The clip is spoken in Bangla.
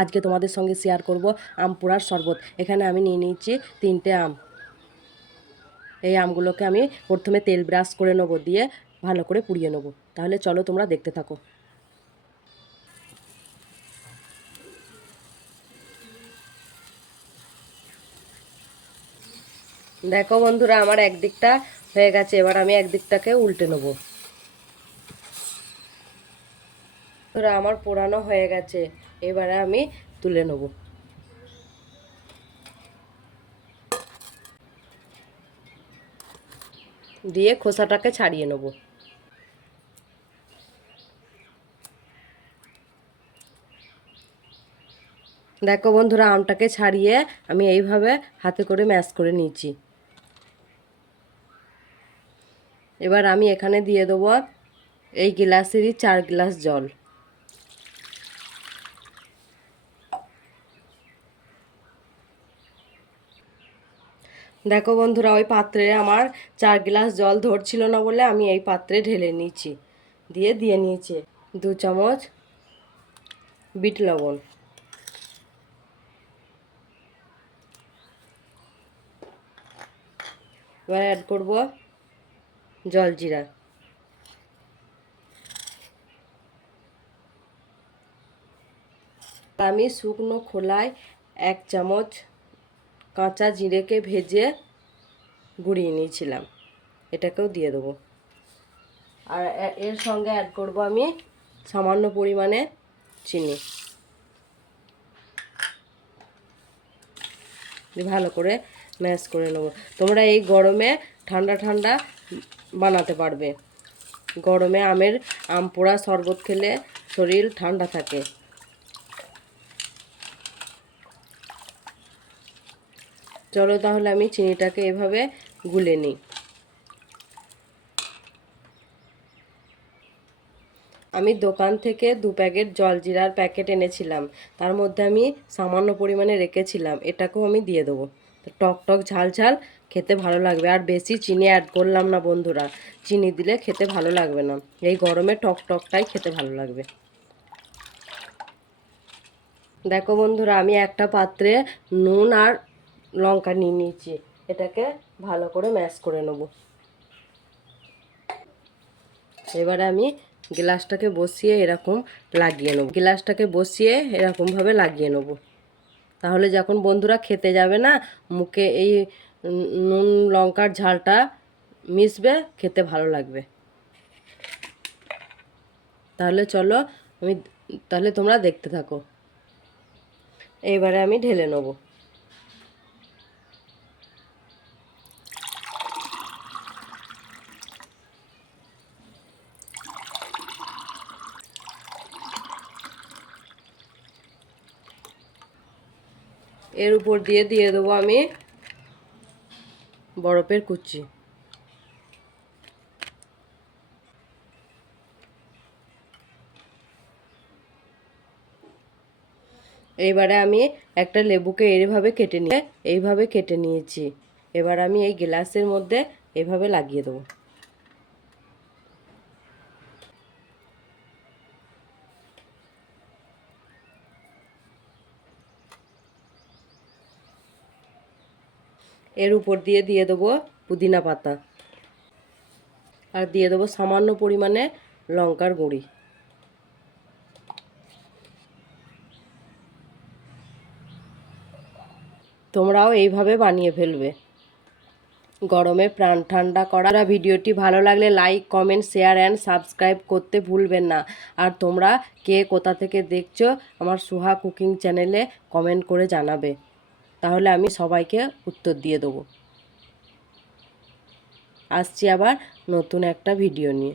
আজকে তোমাদের সঙ্গে শেয়ার করব আম পোড়ার শরবত। এখানে আমি নিয়ে নিয়েছি 3টে আম। এই আমগুলোকে আমি প্রথমে তেল ব্রাশ করে নেবো, দিয়ে ভালো করে পুড়িয়ে নেবো। তাহলে চলো তোমরা দেখতে থাকো। দেখো বন্ধুরা, আমার একদিকটা হয়ে গেছে, এবার আমি একদিকটাকে উল্টে নেবো। বন্ধুরা, আমার পোড়ানো হয়ে গেছে, এবারে আমি তুলে নেবো। দিয়ে খোসাটাকে ছাড়িয়ে নেবো। দেখো বন্ধুরা, আমটাকে ছাড়িয়ে আমি এইভাবে হাতে করে ম্যাশ করে নিয়েছি। এবার আমি এখানে দিয়ে দেবো এই গ্লাসেরই 4 গ্লাস জল। দেখো বন্ধুরা, ওই পাত্রে আমার 4 গ্লাস জল ধরছিল না বলে আমি এই পাত্রে ঢেলে নিয়েছি। দিয়ে নিয়েছি 2 চামচ বিট লবণ। এবার অ্যাড করব জলজিরা। আমি শুকনো খোলায় 1 চামচ কাঁচা জিরেকে ভেজে গুঁড়িয়ে নিয়েছিলাম, এটাকেও দিয়ে দেবো। আর এর সঙ্গে অ্যাড করব আমি সামান্য পরিমাণে চিনি। ভালো করে ম্যাশ করে নেব। তোমরা এই গরমে ঠান্ডা ঠান্ডা বানাতে পারবে। গরমে আম পোড়া শরবত খেলে শরীর ঠান্ডা থাকে। চলো তাহলে আমি চিনিটাকে এভাবে গুলে নিই। আমি দোকান থেকে 2 প্যাকেট জলজিরার প্যাকেট এনেছিলাম, তার মধ্যে আমি সামান্য পরিমাণে রেখেছিলাম, এটাকেও আমি দিয়ে দেবো। টক টক ঝাল ঝাল খেতে ভালো লাগবে। আর বেশি চিনি অ্যাড করলাম না বন্ধুরা, চিনি দিলে খেতে ভালো লাগবে না। এই গরমে টক টকটাই খেতে ভালো লাগবে। দেখো বন্ধুরা, আমি একটা পাত্রে নুন আর লঙ্কা নিয়ে নিয়েছি, এটাকে ভালো করে ম্যাশ করে নেব। এবারে আমি গ্লাসটাকে বসিয়ে এরকম লাগিয়ে নেব। গ্লাসটাকে বসিয়ে এরকমভাবে লাগিয়ে নেব। তাহলে যখন বন্ধুরা খেতে যাবে না, মুখে এই নুন লঙ্কার ঝালটা মিশবে, খেতে ভালো লাগবে। তাহলে চলো তাহলে তোমরা দেখতে থাকো। এইবারে আমি ঢেলে নেব। এর উপর দিয়ে দেবো আমি বরফের কুচি। এইবারে আমি একটা লেবুকে এইভাবে কেটে নিয়েছি। এবার আমি এই গ্লাসের মধ্যে এইভাবে লাগিয়ে দেবো। এর উপর দিয়ে দেবো পুদিনা পাতা, আর দিয়ে দেবো সামান্য পরিমাণে লঙ্কার গুঁড়ি। তোমরাও এইভাবে বানিয়ে ফেলবে। গরমে প্রাণ ঠান্ডা করা। ভিডিওটি ভালো লাগলে like, comment, share and subscribe করতে ভুলবেন না। আর তোমরা কে কোথা থেকে দেখছো আমার সুহা কুকিং চ্যানেলে কমেন্ট করে জানাবে, তাহলে আমি সবাইকে উত্তর দিয়ে দেবো। আসছি আবার নতুন একটা ভিডিও নিয়ে।